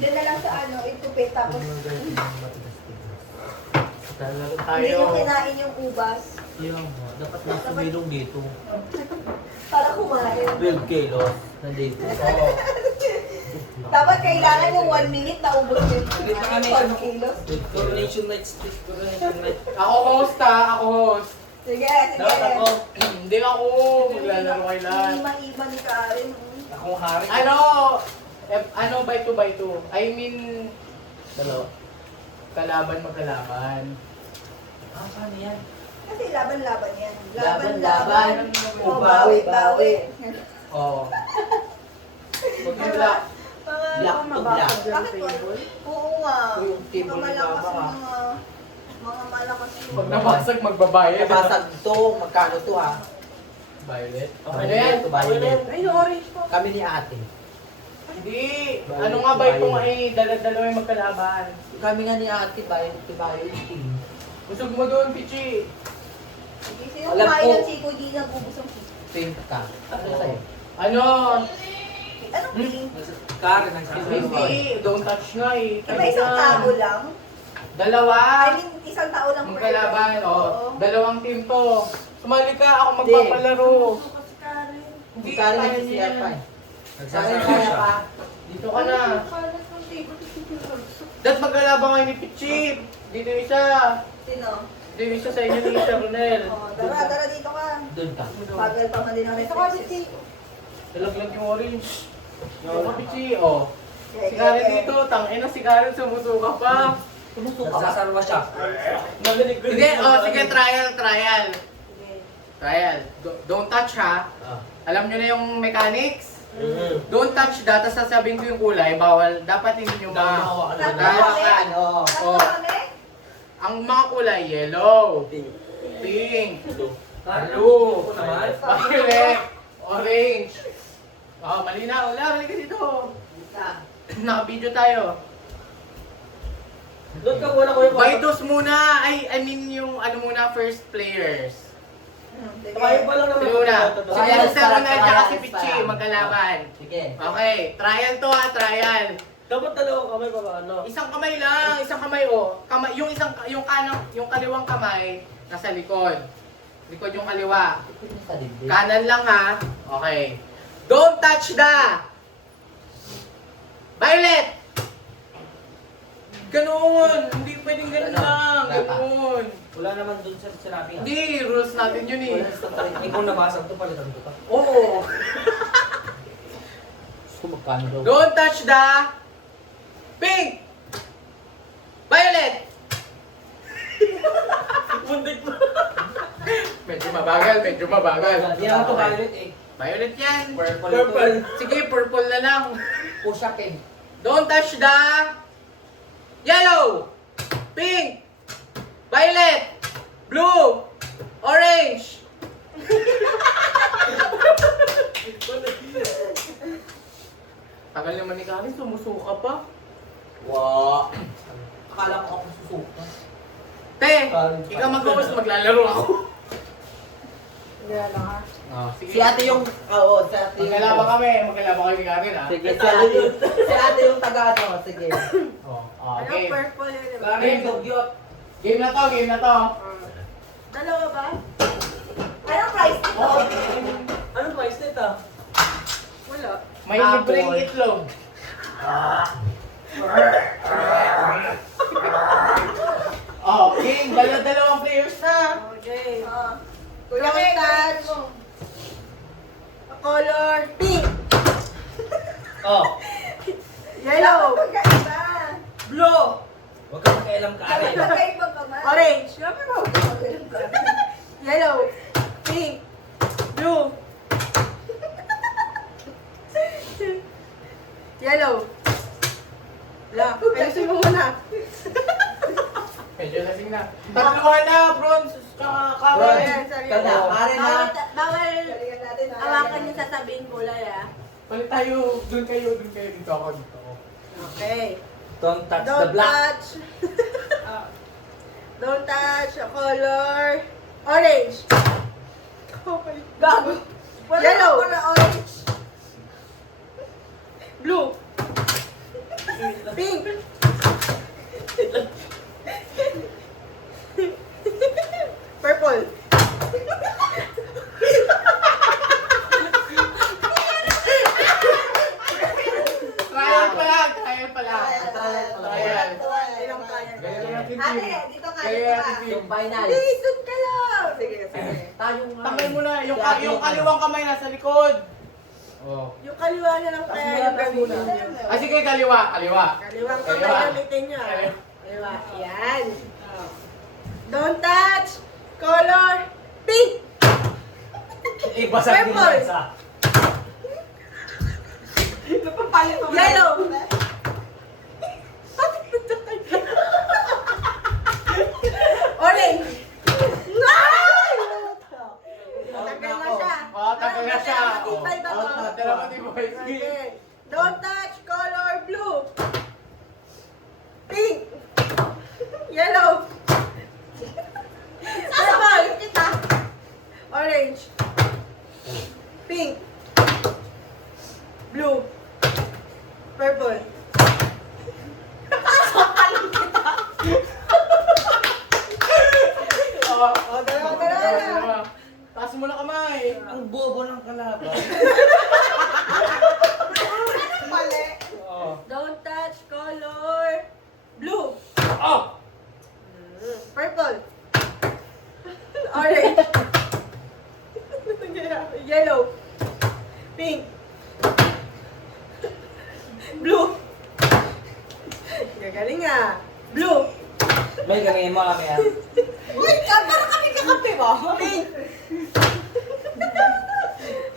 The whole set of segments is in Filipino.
Diyan na lang sa ano, itupit tapos Talaga hindi nyo tayo. kinain yung ubas Yung, dapat nasa milong dito. para kumain. 12 kilos na dito. Oo. Dapat kailangan yung 1 minute na ubos yung Kita ka na 12 kilos. Coronation nights, please. Coronation nights. Ako host ha, ako host. Sige, sige. Dapat ako. Hindi ako, maglalaro kayo lahat. Hindi maiba ni Karen. Akong hari. Ano, by 2 by 2. I mean, Dalawa. kalaban magkalaban. Ah, paano yan? Kasi laban-laban yan. Laban-laban. O, bawi-bawi. Oo. Magkala. Black to black. Bakit wala? Oo nga. Yung team Mga mo ni malakas Mama, yung mga malakas yung Pag nabasag, magbabayad. Nabasag to, magkano to ha? Violet. Okay Ano na yan? to, Violet. Ay, yung orange po. Kami ni ate. Hindi. Ano nga ba itong ay dala-dalawa yung magkalaban? Kami nga ni ate, Violet team. Busog mo doon, Pichi. Sino Alam kumain ko. ng chiko, di nabubusong chiko. Pink ka. Ano sa'yo? Ano? Ano pink? Karen ang sasabi. Hindi. Don't touch nga eh. Di ba isang tao lang? Dalawa. I mean, isang tao lang. Magkalaban, Oo. oh. Dalawang team to. Sumali ka, ako magpapalaro. Kasi Karen. Hindi ka rin si yan. Siapa. Nagsasarap Kaya siya. pa. Dito ka na. Kalat ng table to si Dat magkalaban kayo ni Pichi. Dito yung isa. Sino? Dito yung isa sa inyo ni Isa Ronel. Oh, tara dito ka. Doon ka. Bagal pa man din ang reflexes. Dalaglag yung orange. Yung ka Pichi, oh. Si Karen dito, tangina si Karen sumusuka pa. Tumusuka ka. Nagsasarap siya. Hindi, oh sige, trial. Sige. Trial. Don't touch ha. Ah. Alam nyo na yung mechanics? Mhm. Don't touch that, tapos sasabihin ko yung kulay, bawal, dapat hindi nyo Hawakan. Hawakan, Oo. Oh. kami? Ang mga kulay, yellow, Pink. pink, Ito. blue, Ako naman. violet, orange. Oh, malinaw. Wala, halika dito. Naka-video tayo. Doon ka muna ko yung Baitos muna. I mean yung ano muna, first players. Tayo pa lang naman. Sige muna. Trial Sige, si start, Ronald tsaka trial si Pichi, start. magkalaban. Sige. Okay, trial to ha, trial. Dapat dalawa kamay pa ba ano? Isang kamay lang, isang kamay oh. Kamay, yung kaliwang kamay nasa likod. Likod yung kaliwa. Sa dibdib. Kanan lang ha. Okay. Don't touch the Violet. Ganun. Hindi pwedeng ganun lang. Ganun. Wala naman doon sa sinabi nga. Hindi, rules natin yun eh. Ikaw nabasag to, palitan ko pa. Oo. Gusto magkano daw? Don't touch the pink. Violet. Mundik mo. Medyo mabagal. Hindi ako to violet eh. Violet yan. Purple. Sige, purple na lang. Pusha Ken. Don't touch the yellow, pink, violet, blue, orange. Tagal naman ni Karen, sumusuka pa. Wow. Akala ko ako susuka. Te, ikaw mag-host, maglalaro ako. Wala lang ha. Sige. Si ate yung... Oo, si ate yung... Magkalaban kami ni Karen ha. Sige, si ate yung taga ano. Sige. Oh, Ano, okay. purple yun, di ba? Karen, dugyot. Game na to. Dalawa ba? Anong price nito? Anong price nito? Wala. May libreng itlog. Oh, King, dalawang players na. Okay. Kuya touch. Color pink. Oh. Yellow. Magkaiba. Blue. Huwag ka makialam Karen. Magkaiba ka man. Orange. Siyempre mo. Yellow. Pink. Blue. Yellow. Wala. Ayusin mo muna. Medyo lasing na. Tatluha na, bronze, tsaka Bronze. Karen. Kada, pare na. Bawal hawakan yung sasabihin kulay ah. Palit tayo, dun kayo, dito ako. Okay. Don't touch the Don't black. touch. Don't touch a color. Orange. Gago. Yellow. Orange. Blue. Final. Listen ka lang! Sige, sige. Tayo nga. Tangay mo na, yung, Kaya yung yung kaliwang kamay nasa likod. Oh. Yung kaliwa na lang kaya yung gamitin niyo. Ah, sige, kaliwa. Kaliwang Kaliwa. kamay gamitin niyo. Kaliwa. Yan. Don't touch. Color. Pink. Ibasag din Purple. yung isa. Yellow. Orange. Tagal na siya. Oh, tagal na siya. Matibay ba Oh, to? Tira mo, di ba? Okay. Don't touch color blue. Pink. Yellow. Purple. Orange. Pink. Blue. Purple. Oh, Dalawa. taas mo na kamay. Ang bobo ng kalaban. Mali. Oh. Don't touch color blue. Oh! Purple. Orange. Yellow. Pink. Blue. Gagaling nga. Blue. May gawin mo kami yan. Uy, parang kami kakampi mo. Pink.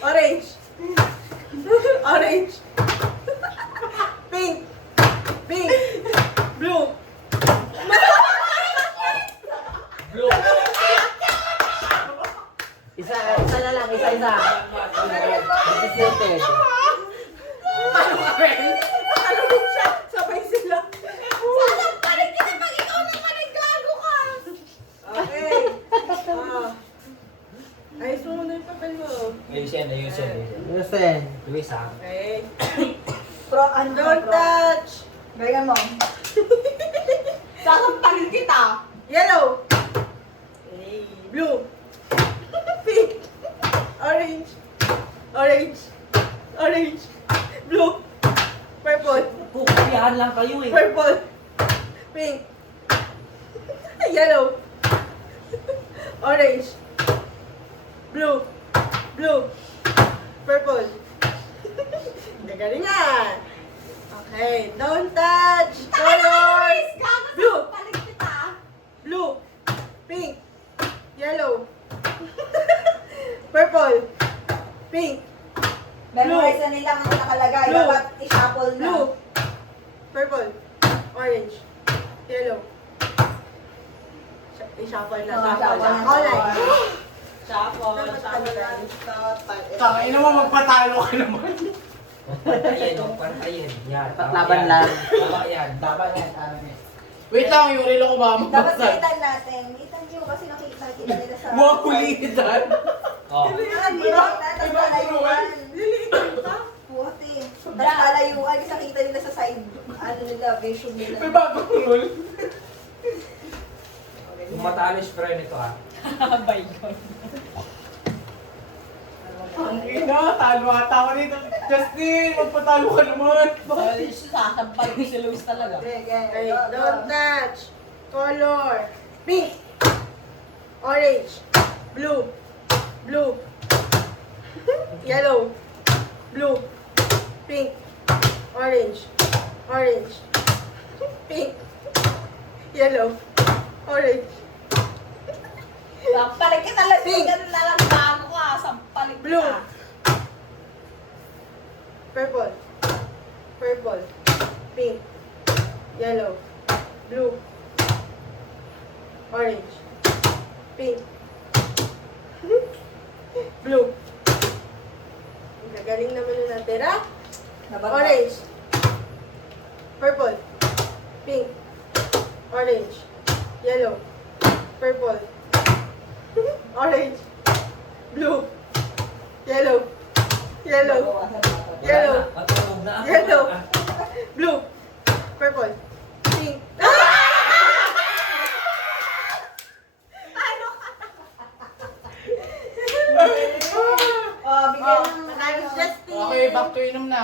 Orange. Orange. Pink. Pink. Blue. Blue. Isa na lang, isa. Disappointed. Ano din siya? Sabay sila. Sana panig kita pag ikaw naman naggago ka. Okay. Ayos mo na yung papel mo. Ayusin. Listen. Luis ha. Okay. Ano Don't touch. Gayan mo. Sasampalin kita. Yellow. Okay. Blue. Pink. Orange. Orange. Orange. Blue. Purple. Kukupihan lang kayo eh. Purple. Pink. Yellow. Orange. Blue. Blue. Purple. Gagalingan. Okay. Don't touch. Colors. Blue. Sasampalin kita. Blue. Pink. Yellow. Purple. Pink. Memorize na nilang nakalagay. Blue. Dapat i-shuffle na. Blue. Purple. Orange. Yellow. I-shuffle na. Oh, Shuffle na. shuffle na. Online. Shuffle. Tangay naman, magpatalo ka naman. Pantayin. Yan. Dapat laban lang. Tama yan. Wait lang, yung relo ko ba Dapat mabasag? itan natin. Itan nyo kasi nakita nila sa... Mga kulitan. Oh. Tapos lalayuan. Puti. Tapos lalayuan kasi nakita nila sa side. Ano nila, vision nila. May bagong rule. Kung matalo si Fred nito ha. Ang ina, talo ata ako dito. Justin, magpatalo ka naman. Sasampal ko si Luis talaga. Okay. Don't touch. Color. Pink. Orange. Blue. Blue. Yellow. Blue. Pink. Orange. Orange. Pink. Yellow. Orange. Sampalin kita lang. Pink. Ganun na lang bago ka. Sampalin kita. Blue. Purple. Purple. Pink. Yellow. Blue. Orange. Pink. Blue. Ang gagaling naman yung natira. Orange. Purple. Pink. Orange. Yellow. Purple. Orange. Blue. Yellow. Yellow. Yellow. Matulog na. Yellow. Blue. Purple. Pink. Oh, bigyan Oh, ng... nanalo si Justin. Okay, back to inom na.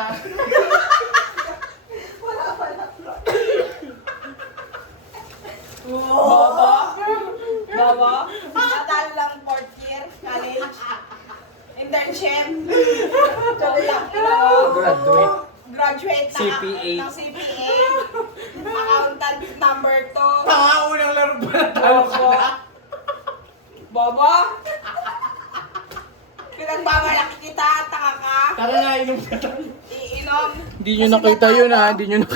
Baba. Bobo. Natalo lang 4th year, college. Internship. Graduate. Graduate na CPA. ng CPA. Accountant number 2. Tanga, unang laro pa na tayo ka Bobo. na. Bobo. Pinagmamalaki kita, taka ka. Tara na, inom ka tayo. Iinom. Hindi nyo nakita yun ha, hindi nyo nakita.